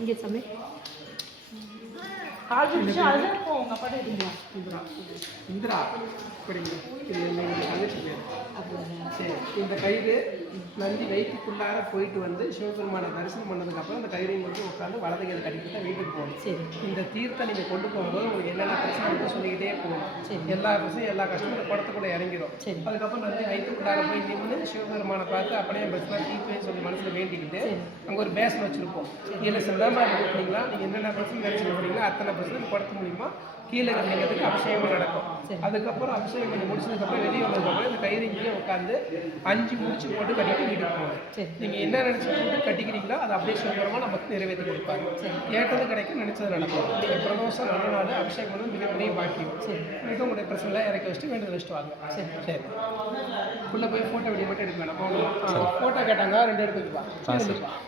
இங்கே சமை இந்திரா அப்படிங்க இது எங்கள் தங்கச்சி பேர். சரி, இந்த கயிறு நந்தி வயிற்றுக்குள்ளார போயிட்டு வந்து சிவபெருமானை தரிசனம் பண்ணதுக்கப்புறம் அந்த கயிறையும் கொண்டு உட்காந்து வலதுகை கட்டிக்கிட்டு தான் வீட்டுக்கு போகணும். சரி. இந்த தீர்த்தம் நீங்கள் கொண்டு போகும்போது உங்களுக்கு என்னென்ன பிரச்சனை வந்து சொல்லிக்கிட்டே போகணும். சரி. எல்லா பிரச்சனையும் எல்லா கஷ்டமும் இந்த குடத்துக்குள்ளே இறங்கிடும். சரி. அதுக்கப்புறம் நந்தி வயிற்றுக்குள்ளார போய் நின்று சிவபெருமானை பார்த்து அப்படியே பிரச்சனை தீர்ப்பேன்னு சொல்லி மனசில் வேண்டிக்கிட்டு அங்கே ஒரு பேசன் வச்சுருப்போம். இதில் சிந்தாமல் கொடுத்தீங்களா நீங்கள் என்னென்ன பிரச்சனை நினச்சிட்டு போனீங்களா அத்தனை பிரச்சனை குடத்து மூலிமா கீழே லிங்கத்துக்கு அபிஷேகம் நடக்கும். அதுக்கப்புறம் அபிஷேகம் பண்ணி முடிச்சதுக்கப்புறம் வெளியே வந்ததுக்கப்புறம் இந்த கயிறு இங்கேயே உட்காந்து 5 முடிச்சு போட்டு கட்டிட்டு வீட்டுக்கு போகணும். நீங்கள் என்ன நினச்சி கட்டிக்கிறீங்களோ அதை அப்படியே சிவபெருமான் நமக்கு நிறைவேற்றி கொடுப்பாங்க. கேட்டது கிடைக்கும், நினச்சது நடக்கும். நீங்கள் பிரதோஷம் நல்ல நாள் அபிஷேகம் பண்ணி மிகப்பெரிய பாக்கியம். மிக உங்களுடைய பிரச்சனைலாம் இறக்கி வச்சுட்டு வேண்டுதல் வச்சுட்டு வாங்க. சரி, உள்ளே போய் ஃபோட்டோ வீடியோ மட்டும் எடுக்க வேணாம். ஃபோட்டோ கேட்டாங்க 2 எடுத்துக்குவா.